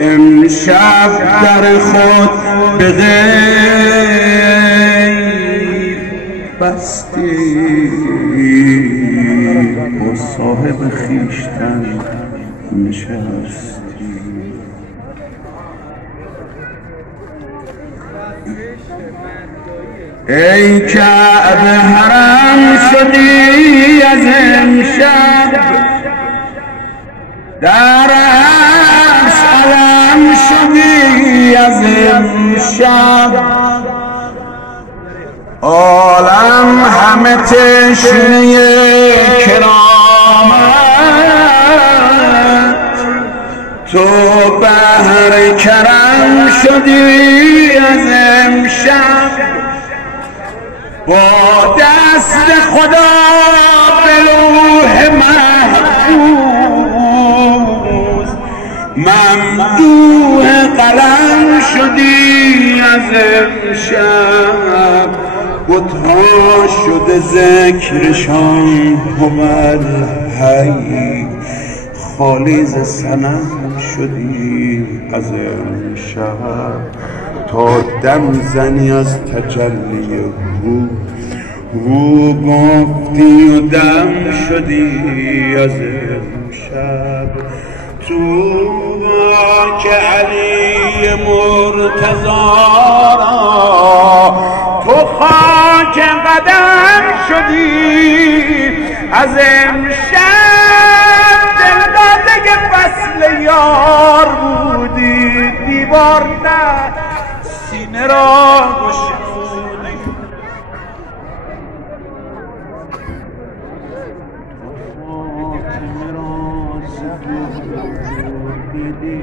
امشب در خود به غیر بستی، با صاحب خویشتن نشستی. ای کعبه حرم شدی از امشب، در عرش علم شدی از امشب. عالم همه تشنه کرامت، تو بحر کرم شدی از امشب. با دست خدا به لوح محفوظ ممدوح قلم شدی از امشب. بت‌ها شده ذکرشان هوال حی، خالی ز صنم شدی از امشب. تا دم زنی از تجلی هو گفتی و دم شدی از امشب. تو که علی مرتضی را تو خاک قدم شدی از امشب. دلداده فصل یار بودی، دیوار نه سینه را گشودی. فاطمه را ز دور دیدی.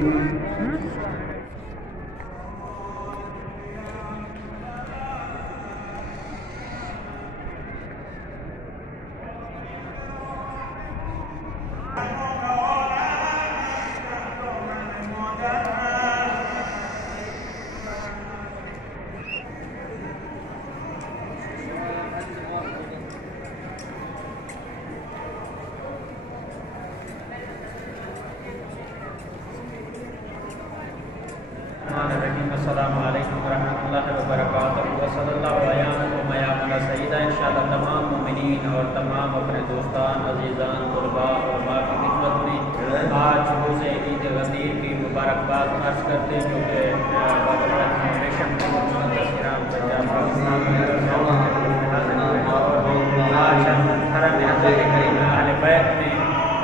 अस्सलामु अलैकुम वरहमतुल्लाहि वबरकातुहू व सल्लल्लाहु अलैहि सय्यिदा। इंशाअल्लाह तमाम मोमिनीन और तमाम अपने दोस्तान अजीज़ान तलबा उलमा की खिदमत में आज रोज़ ईद गदीर की मुबारकबाद अर्ज़ करते हैं, जो कि फाउंडेशन के मुक़द्दस इराम पंजाब आज हरम हज़रत करीम अहले बैत में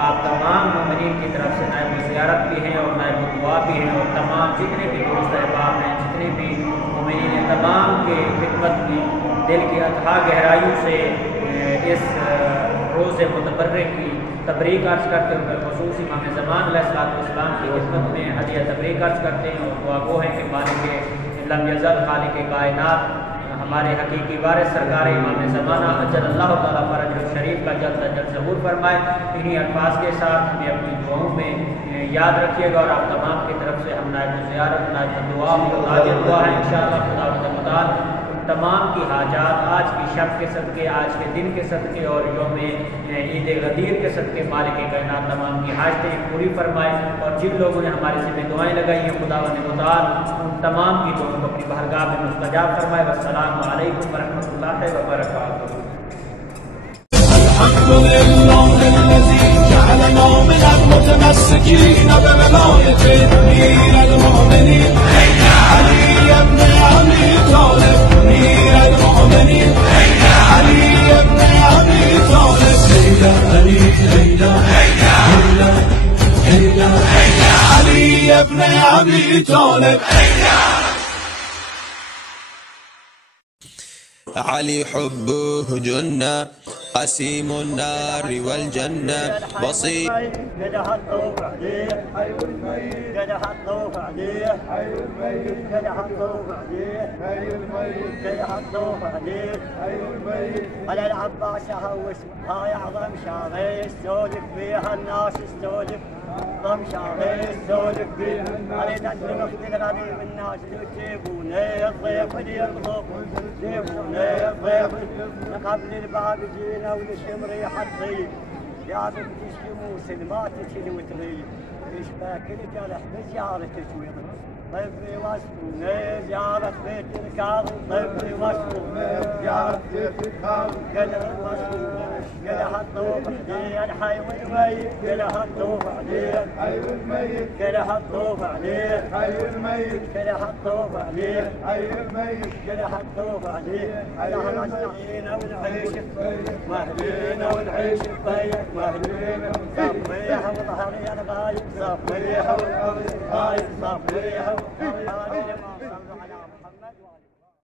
आप तमाम मोमिनीन की तरफ से नायब ज़ियारत भी हैं और नायब दुआ भी हैं, और तमाम जितने भी दोस्त अहबाब हैं, जितने भी मोमिनीन हैं, तमाम के खिदमत में दिल की अथाह गहराइयों से इस रोज़ मुतबर्रक की तबरीक अर्ज़ करते हुए ख़ुसूस इमाम ज़मान अलैहिस्सलाम की खिदमत में हदिया तबरीक अर्ज़ करते हैं। और दुआ गो हैं कि मालिक लम यज़ल खालिक कायनात हमारे हकीकी वारिस सरकार इमाम ज़माना अजल्लल्लाहु तआला फरजहु शरीफ का जल्द अज जल्द ज़हूर फरमाए। इन्हीं अल्फाज के साथ हमें अपनी दुआओं में याद रखिएगा। और आप तमाम की तरफ से हम नायब ज़ियारत नायब दुआ हाजिर दुआ है इंशाअल्लाह खुदा तमाम की हाजात आज की शब के सदक़े, आज के दिन के सदक़े और यौम ईद गदीर के सदक़े मालिक कायनात तमाम की हाजतें पूरी फरमाए। और जिन लोगों ने हमारे से में दुआएँ लगाई हैं खुदावंद मुताल उन तमाम की दुआओं को अपनी बारगाह में मुस्तजाब फरमाए। वस्सलामु अलैकुम वरहमतुल्लाहि वबरकातुहू। الحمدلله الذي جعلنا من المتمسكين بولاية أمير المؤمنين علي بن أبي طالب. أمير المؤمنين علي بن أبي طالب. هيدا علي هيدا هيدا هيدا علي بن أبي طالب. علي حبه جنة قسيم النار والجنة وصي قد حطوه عليه حي الميت، قد حطوه عليه حي الميت، قد حطوه عليه حي الميت، قد حطوه عليه حي الميت. على العباس اهوس هاي اعظم شاغي استولف فيها الناس استولف ضم شاغي استولف فيها الناس. اريد ادرك الغريب الناس يجيبوني الضيف اللي يطلب، يجيبوني الضيف من قبل الباب يجينا صفينا ونشم ريحة طيب يا بنت الشموس ما تشيل وتغيب ايش باكل جرح بزيارتك ويض طيبي وصفوني زيارة بيت الكاظم طيبي وصفوني زيارة بيت الكاظم قال وصفوني قال حطوه بعدين حي والميت قال حطوه بعدين حي والميت قال حطوه بعدين حي والميت قال حطوه بعدين حي والميت قال حطوه بعدين احنا سعينا ونعيش مهلينا ونعيش ببيت مهلينا صفيها وظهري انا غايب صفيها وظهري غايب صفيها وظهري ما صلوا على